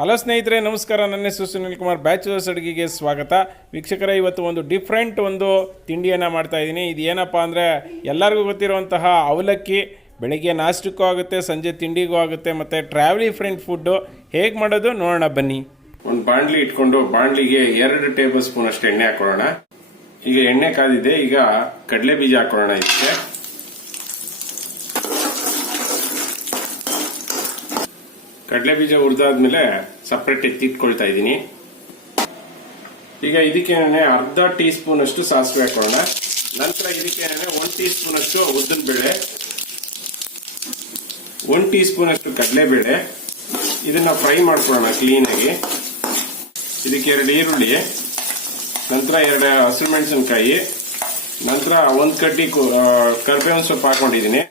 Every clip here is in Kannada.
ಹಲೋ ಸ್ನೇಹಿತರೆ, ನಮಸ್ಕಾರ. ನನ್ನ ಹೆಸರು ಸುನಿಲ್ ಕುಮಾರ್. ಬ್ಯಾಚುಲರ್ಸ್ ಅಡುಗೆಗೆ ಸ್ವಾಗತ. ವೀಕ್ಷಕರೇ, ಇವತ್ತು ಒಂದು ಡಿಫ್ರೆಂಟ್ ತಿಂಡಿಯನ್ನು ಮಾಡ್ತಾಯಿದ್ದೀನಿ. ಇದು ಏನಪ್ಪ ಅಂದರೆ ಎಲ್ಲರಿಗೂ ಗೊತ್ತಿರುವಂತಹ ಅವಲಕ್ಕಿ. ಬೆಳಗ್ಗೆ ನಾಷ್ಟಕ್ಕೂ ಆಗುತ್ತೆ, ಸಂಜೆ ತಿಂಡಿಗೂ ಆಗುತ್ತೆ, ಮತ್ತು ಟ್ರಾವೆಲಿ ಫ್ರೆಂಡ್ ಫುಡ್ಡು. ಹೇಗೆ ಮಾಡೋದು ನೋಡೋಣ ಬನ್ನಿ. ಒಂದು ಬಾಣಲಿ ಇಟ್ಕೊಂಡು ಬಾಣಲಿಗೆ 2 ಟೇಬಲ್ ಸ್ಪೂನ್ ಅಷ್ಟು ಎಣ್ಣೆ ಹಾಕೊಳ್ಳೋಣ. ಈಗ ಎಣ್ಣೆ ಕಾದಿದೆ. ಈಗ ಕಡಲೆ ಬೀಜ ಹಾಕೊಳ್ಳೋಣ. ಇದಕ್ಕೆ ಕಡಲೆ ಬೀಜ ಹುರಿದಾದ್ಮೇಲೆ ಸಪ್ರೇಟ್ ಎತ್ತಿಟ್ಕೊಳ್ತಾ ಇದ್ದೀನಿ. ಈಗ ಇದಕ್ಕೆ ಅರ್ಧ ಟೀ ಸ್ಪೂನ್ ಅಷ್ಟು ಸಾಸಿವೆ ಹಾಕೊಳ್ಳೋಣ. ನಂತರ ಇದಕ್ಕೆ 1 ಟೀ ಸ್ಪೂನ್ ಅಷ್ಟು ಉದ್ದಿನ ಬೇಳೆ, 1 ಟೀ ಸ್ಪೂನ್ ಅಷ್ಟು ಕಡಲೆಬೇಳೆ. ಇದನ್ನ ಫ್ರೈ ಮಾಡ್ಕೊಳ್ಳೋಣ ಕ್ಲೀನ್ ಆಗಿ. ಇದಕ್ಕೆ 2 ಈರುಳ್ಳಿ, ನಂತರ 2 ಹಸಿರುಮೆಣಸಿನಕಾಯಿ, ನಂತರ 1 ಕಡ್ಡಿ ಕರಿಬೇವಿನ ಸೊಪ್ಪು ಹಾಕೊಂಡಿದ್ದೀನಿ.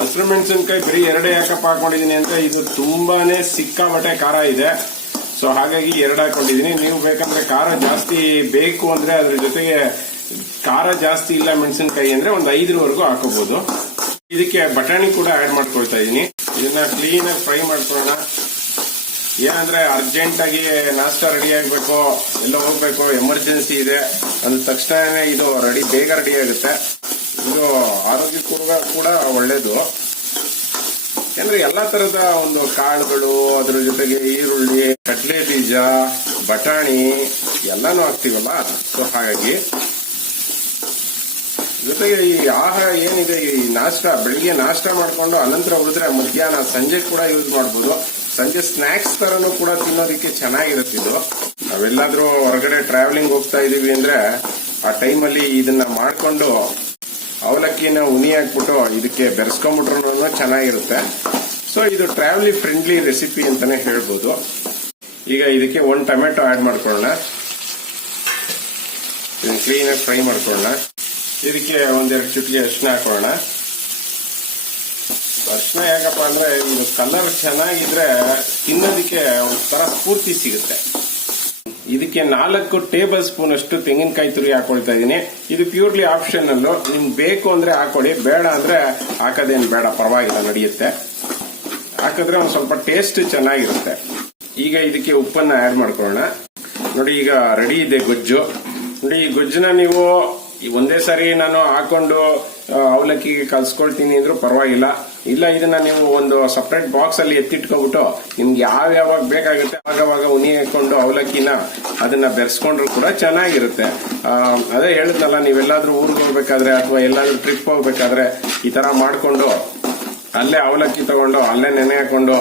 ಹಸಿರು ಮೆಣಸಿನಕಾಯಿ ಬರೀ 2 ಯಾಕಪ್ಪ ಹಾಕೊಂಡಿದ್ದೀನಿ ಅಂತ, ಇದು ತುಂಬಾನೇ ಸಿಕ್ಕಾಬಟ್ಟೆ ಖಾರ ಇದೆ. ಸೊ ಹಾಗಾಗಿ 2 ಹಾಕೊಂಡಿದ್ದೀನಿ. ನೀವು ಬೇಕಂದ್ರೆ ಖಾರ ಜಾಸ್ತಿ ಬೇಕು ಅಂದ್ರೆ ಅದ್ರ ಜೊತೆಗೆ ಖಾರ ಜಾಸ್ತಿ ಇಲ್ಲ ಮೆಣಸಿನಕಾಯಿ ಅಂದ್ರೆ ಒಂದು 5ವರೆಗೂ ಹಾಕೋಬಹುದು. ಇದಕ್ಕೆ ಬಟಾಣಿ ಕೂಡ ಆಡ್ ಮಾಡ್ಕೊಳ್ತಾ ಇದ್ದೀನಿ. ಇದನ್ನ ಕ್ಲೀನ್ ಆಗಿ ಫ್ರೈ ಮಾಡ್ಕೊಳ್ಳೋಣ. ಏನಂದ್ರೆ ಅರ್ಜೆಂಟ್ ಆಗಿ ನಾಷ್ಟ ರೆಡಿ ಆಗ್ಬೇಕು, ಎಲ್ಲ ಹೋಗ್ಬೇಕು, ಎಮರ್ಜೆನ್ಸಿ ಇದೆ ಅಂದ ತಕ್ಷಣ ಇದು ಬೇಗ ರೆಡಿ ಆಗುತ್ತೆ. ಇದು ಆರೋಗ್ಯಕ್ಕೂ ಕೂಡ ಒಳ್ಳೇದು. ಯಾಕಂದ್ರೆ ಎಲ್ಲಾ ತರದ ಒಂದು ಕಾಳುಗಳು, ಅದ್ರ ಜೊತೆಗೆ ಈರುಳ್ಳಿ, ಕಡಲೆ ಬೀಜ, ಬಟಾಣಿ ಎಲ್ಲಾನು ಹಾಕ್ತಿವಲ್ಲ. ಸೊ ಹಾಗಾಗಿ ಜೊತೆಗೆ ಈ ಆಹಾರ ಏನಿದೆ, ಈ ನಾಷ್ಟ ಬೆಳಿಗ್ಗೆ ನಾಷ್ಟ ಮಾಡ್ಕೊಂಡು ಅನಂತರ ಉಳಿದ್ರೆ ಮಧ್ಯಾಹ್ನ ಸಂಜೆ ಕೂಡ ಯೂಸ್ ಮಾಡ್ಬೋದು. ಸಂಜೆ ಸ್ನಾಕ್ಸ್ ತರನು ಕೂಡ ತಿನ್ನೋದಕ್ಕೆ ಚೆನ್ನಾಗಿರುತ್ತಿದ್ದು. ನಾವೆಲ್ಲಾದ್ರೂ ಹೊರಗಡೆ ಟ್ರಾವೆಲಿಂಗ್ ಹೋಗ್ತಾ ಇದೀವಿ ಅಂದ್ರೆ ಆ ಟೈಮಲ್ಲಿ ಇದನ್ನ ಮಾಡ್ಕೊಂಡು ಅವಲಕ್ಕಿನ ಉನಿ ಹಾಕ್ಬಿಟ್ಟು ಇದಕ್ಕೆ ಬೆರೆಸ್ಕೊಂಡ್ಬಿಟ್ರು ಚೆನ್ನಾಗಿರುತ್ತೆ. ಸೊ ಇದು ಟ್ರಾವೆಲಿ ಫ್ರೆಂಡ್ಲಿ ರೆಸಿಪಿ ಅಂತಾನೆ ಹೇಳ್ಬೋದು. ಈಗ ಇದಕ್ಕೆ 1 ಟೊಮೆಟೊ ಆಡ್ ಮಾಡ್ಕೊಳ್ಳೋಣ. ಇದನ್ನ ಕ್ಲೀನಾಗಿ ಫ್ರೈ ಮಾಡ್ಕೊಳ್ಳೋಣ. ಇದಕ್ಕೆ 1-2 ಚುಟಿಕೆ ಅರಿಶಿನ ಹಾಕೊಳ್ಳೋಣ. ಅರಿಶಿನ ಯಾಕಪ್ಪ ಅಂದ್ರೆ ಇದು ಕಲರ್ ಚೆನ್ನಾಗಿದ್ರೆ ತಿನ್ನೋದಕ್ಕೆ ಒಂಥರ ಸ್ಫೂರ್ತಿ ಸಿಗುತ್ತೆ. ಇದಕ್ಕೆ 4 ಟೇಬಲ್ ಸ್ಪೂನ್ ಅಷ್ಟು ತೆಂಗಿನಕಾಯಿ ತುರಿ ಹಾಕೊಳ್ತಾ ಇದ್ದೀನಿ. ಇದು ಪ್ಯೂರ್ಲಿ ಆಪ್ಷನಲ್. ನಿಮ್ಗೆ ಬೇಕು ಅಂದ್ರೆ ಹಾಕೊಳ್ಳಿ, ಬೇಡ ಅಂದ್ರೆ ಹಾಕೋದೇನು ಬೇಡ, ಪರವಾಗಿಲ್ಲ, ನಡೆಯುತ್ತೆ. ಹಾಕಿದ್ರೆ ಒಂದ್ ಸ್ವಲ್ಪ ಟೇಸ್ಟ್ ಚೆನ್ನಾಗಿರುತ್ತೆ. ಈಗ ಇದಕ್ಕೆ ಉಪ್ಪನ್ನ ಆಡ್ ಮಾಡ್ಕೊಳ್ಳೋಣ. ನೋಡಿ, ಈಗ ರೆಡಿ ಇದೆ ಗೊಜ್ಜು. ನೋಡಿ, ಈ ಗೊಜ್ಜನ್ನ ನೀವು ಒಂದೇ ಸಾರಿ ನಾನು ಹಾಕೊಂಡು ಅವಲಕ್ಕಿಗೆ ಕಲ್ಸ್ಕೊಳ್ತೀನಿ ಅಂದ್ರೂ ಪರವಾಗಿಲ್ಲ. ಇಲ್ಲ, ಇದನ್ನ ನೀವು ಒಂದು ಸಪರೇಟ್ ಬಾಕ್ಸ್ ಅಲ್ಲಿ ಎತ್ತಿಟ್ಕೊಂಡ್ಬಿಟ್ಟು ನಿಮ್ಗೆ ಯಾವ್ಯಾವಾಗ ಬೇಕಾಗುತ್ತೆ ಆವಾಗ ಉನಿ ಹಾಕೊಂಡು ಅವಲಕ್ಕಿನ ಅದನ್ನ ಬೆರೆಸ್ಕೊಂಡ್ರು ಕೂಡ ಚೆನ್ನಾಗಿರುತ್ತೆ. ಅದೇ ಹೇಳಿದ್ನಲ್ಲ, ನೀವೆಲ್ಲಾದ್ರೂ ಊರಿಗೆ ಹೋಗ್ಬೇಕಾದ್ರೆ ಅಥವಾ ಎಲ್ಲಾದ್ರೂ ಟ್ರಿಪ್ ಹೋಗ್ಬೇಕಾದ್ರೆ ಈ ತರ ಮಾಡ್ಕೊಂಡು ಅಲ್ಲೇ ಅವಲಕ್ಕಿ ತಗೊಂಡು ಅಲ್ಲೇ ನೆನೆ ಹಾಕೊಂಡು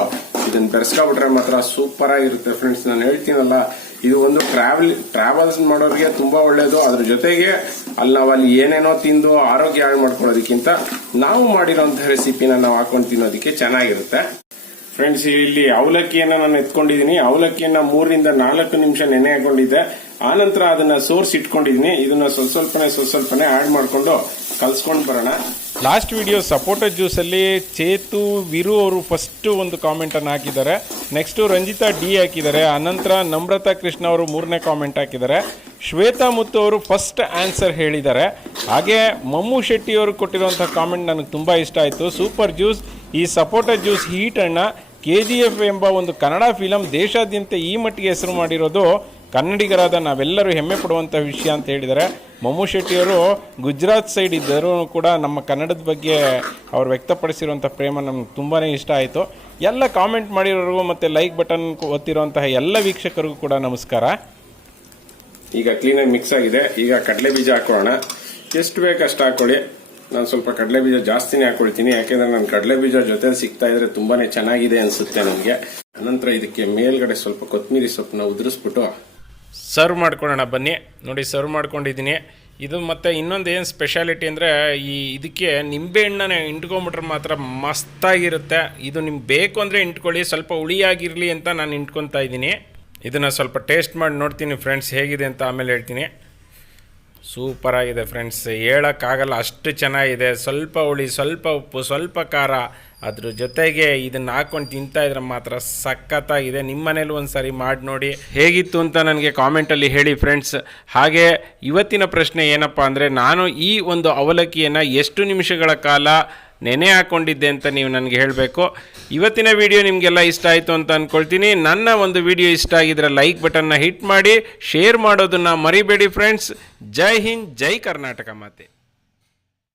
ಇದನ್ನ ಬೆರೆಸ್ಕೊಬಿಟ್ರೆ ಮಾತ್ರ ಸೂಪರ್ ಆಗಿರುತ್ತೆ ಫ್ರೆಂಡ್ಸ್. ನಾನು ಹೇಳ್ತೀನಲ್ಲ, ಇದು ಒಂದು ಟ್ರಾವೆಲ್ಸ್ ಮಾಡೋರಿಗೆ ತುಂಬಾ ಒಳ್ಳೇದು. ಅದ್ರ ಜೊತೆಗೆ ನಾವಲ್ಲಿ ಏನೇನೋ ತಿಂದು ಆರೋಗ್ಯ ಹಾಳು ಮಾಡ್ಕೊಳ್ಳೋದಕ್ಕಿಂತ ನಾವು ಮಾಡಿರೋಂತಹ ರೆಸಿಪಿನ ನಾವು ಹಾಕೊಂಡು ತಿನ್ನೋದಕ್ಕೆ ಚೆನ್ನಾಗಿರುತ್ತೆ ಫ್ರೆಂಡ್ಸ್. ಇಲ್ಲಿ ಅವಲಕ್ಕಿಯನ್ನ ನಾನು ಎತ್ಕೊಂಡಿದ್ದೀನಿ. ಅವಲಕ್ಕಿಯನ್ನ 3-4 ನಿಮಿಷ ನೆನೆ ಹಾಕೊಂಡಿದ್ದೆ. ಆನಂತರ ಅದನ್ನ ಸೋರ್ಸ್ ಇಟ್ಕೊಂಡಿದ್ದೀನಿ. ಇದನ್ನ ಸ್ವಲ್ಪನೇ ಆಡ್ ಮಾಡ್ಕೊಂಡು ಕಲ್ಸ್ಕೊಂಡು ಬರೋಣ. ಲಾಸ್ಟ್ ವಿಡಿಯೋ ಸಪೋಟ ಜ್ಯೂಸಲ್ಲಿ ಚೇತು ವಿರು ಅವರು ಫಸ್ಟ್ ಒಂದು ಕಾಮೆಂಟ್ ಅನ್ನು ಹಾಕಿದ್ದಾರೆ. ನೆಕ್ಸ್ಟ್ ರಂಜಿತಾ ಡಿ ಹಾಕಿದ್ದಾರೆ. ಅನಂತರ ನಮ್ರತಾ ಕೃಷ್ಣ ಅವರು 3ನೇ ಕಾಮೆಂಟ್ ಹಾಕಿದ್ದಾರೆ. ಶ್ವೇತಾ ಮುತ್ತು ಅವರು ಫಸ್ಟ್ ಆನ್ಸರ್ ಹೇಳಿದ್ದಾರೆ. ಹಾಗೆ ಮಮ್ಮು ಶೆಟ್ಟಿ ಅವರು ಕೊಟ್ಟಿರುವಂತಹ ಕಾಮೆಂಟ್ ನನಗೆ ತುಂಬ ಇಷ್ಟ ಆಯಿತು. Super juice. ಈ ಸಪೋಟ ಜ್ಯೂಸ್ ಹೀಟ್ ಅನ್ನ KGF ಎಂಬ ಒಂದು ಕನ್ನಡ ಫಿಲಂ ದೇಶಾದ್ಯಂತ ಈ ಮಟ್ಟಿಗೆ ಹೆಸರು ಮಾಡಿರೋದು ಕನ್ನಡಿಗರಾದ ನಾವೆಲ್ಲರೂ ಹೆಮ್ಮೆ ಪಡುವಂಥ ವಿಷಯ ಅಂತ ಹೇಳಿದ್ದಾರೆ. ಮಮ್ಮು ಶೆಟ್ಟಿಯವರು ಗುಜರಾತ್ ಸೈಡ್ ಇದ್ದರೂ ಕೂಡ ನಮ್ಮ ಕನ್ನಡದ ಬಗ್ಗೆ ಅವ್ರು ವ್ಯಕ್ತಪಡಿಸಿರುವಂಥ ಪ್ರೇಮ ನಮ್ಗೆ ತುಂಬಾ ಇಷ್ಟ ಆಯಿತು. ಎಲ್ಲ ಕಾಮೆಂಟ್ ಮಾಡಿರೋರಿಗೂ ಮತ್ತು ಲೈಕ್ ಬಟನ್ ಒತ್ತಿರುವಂತಹ ಎಲ್ಲ ವೀಕ್ಷಕರಿಗೂ ಕೂಡ ನಮಸ್ಕಾರ. ಈಗ ಕ್ಲೀನಾಗಿ ಮಿಕ್ಸ್ ಆಗಿದೆ. ಈಗ ಕಡಲೆ ಬೀಜ ಹಾಕೊಳ್ಳೋಣ. ಎಷ್ಟು ಬೇಕಷ್ಟು ಹಾಕೊಳ್ಳಿ. ನಾನು ಸ್ವಲ್ಪ ಕಡಲೆ ಬೀಜ ಜಾಸ್ತಿನೇ ಹಾಕೊಳ್ತೀನಿ, ಯಾಕೆಂದ್ರೆ ನಾನು ಕಡಲೆ ಬೀಜ ಜೊತೆ ಸಿಗ್ತಾ ಇದ್ರೆ ತುಂಬಾನೇ ಚೆನ್ನಾಗಿದೆ ಅನ್ಸುತ್ತೆ ನನಗೆ. ಅನಂತರ ಇದಕ್ಕೆ ಮೇಲ್ಗಡೆ ಸ್ವಲ್ಪ ಕೊತ್ತಂಬರಿ ಸೊಪ್ಪನ್ನ ಉದುರಿಸ್ಬಿಟ್ಟು ಸರ್ವ್ ಮಾಡ್ಕೊಳ್ಳೋಣ ಬನ್ನಿ. ನೋಡಿ, ಸರ್ವ್ ಮಾಡ್ಕೊಂಡಿದ್ದೀನಿ. ಇದು ಮತ್ತು ಇನ್ನೊಂದು ಏನು ಸ್ಪೆಷಾಲಿಟಿ ಅಂದರೆ ಇದಕ್ಕೆ ನಿಂಬೆ ಹಣ್ಣನ್ನ ಇಂಟ್ಕೊಂಬಿಟ್ರೆ ಮಾತ್ರ ಮಸ್ತಾಗಿರುತ್ತೆ. ಇದು ನಿಮ್ಗೆ ಬೇಕು ಅಂದರೆ ಇಂಟ್ಕೊಳ್ಳಿ, ಸ್ವಲ್ಪ ಹುಳಿಯಾಗಿರಲಿ ಅಂತ ನಾನು ಇಂಟ್ಕೊತಾ ಇದ್ದೀನಿ. ಇದನ್ನು ಸ್ವಲ್ಪ ಟೇಸ್ಟ್ ಮಾಡಿ ನೋಡ್ತೀನಿ ಫ್ರೆಂಡ್ಸ್, ಹೇಗಿದೆ ಅಂತ ಆಮೇಲೆ ಹೇಳ್ತೀನಿ. ಸೂಪರ್ ಆಗಿದೆ ಫ್ರೆಂಡ್ಸ್, ಹೇಳೋಕ್ಕಾಗಲ್ಲ ಅಷ್ಟು ಚೆನ್ನಾಗಿದೆ. ಸ್ವಲ್ಪ ಹುಳಿ, ಸ್ವಲ್ಪ ಉಪ್ಪು, ಸ್ವಲ್ಪ ಖಾರ, ಅದ್ರ ಜೊತೆಗೆ ಇದನ್ನು ಹಾಕೊಂಡು ತಿಂತಾ ಇದ್ರೆ ಮಾತ್ರ ಸಖತ್ತಾಗಿದೆ. ನಿಮ್ಮ ಮನೇಲಿ ಒಂದು ಸಾರಿ ಮಾಡಿ ನೋಡಿ, ಹೇಗಿತ್ತು ಅಂತ ನನಗೆ ಕಾಮೆಂಟಲ್ಲಿ ಹೇಳಿ ಫ್ರೆಂಡ್ಸ್. ಹಾಗೆ ಇವತ್ತಿನ ಪ್ರಶ್ನೆ ಏನಪ್ಪ ಅಂದರೆ, ನಾನು ಈ ಒಂದು ಅವಲಕ್ಕಿಯನ್ನು ಎಷ್ಟು ನಿಮಿಷಗಳ ಕಾಲ ನೆನೆ ಹಾಕ್ಕೊಂಡಿದ್ದೆ ಅಂತ ನೀವು ನನಗೆ ಹೇಳಬೇಕು. ಇವತ್ತಿನ ವಿಡಿಯೋ ನಿಮಗೆಲ್ಲ ಇಷ್ಟ ಆಯಿತು ಅಂತ ಅಂದ್ಕೊಳ್ತೀನಿ. ನನ್ನ ಒಂದು ವಿಡಿಯೋ ಇಷ್ಟ ಆಗಿದ್ರೆ ಲೈಕ್ ಬಟನ್ನ ಹಿಟ್ ಮಾಡಿ, ಶೇರ್ ಮಾಡೋದನ್ನು ಮರಿಬೇಡಿ ಫ್ರೆಂಡ್ಸ್. ಜೈ ಹಿಂದ್, ಜೈ ಕರ್ನಾಟಕ ಮಾತೆ.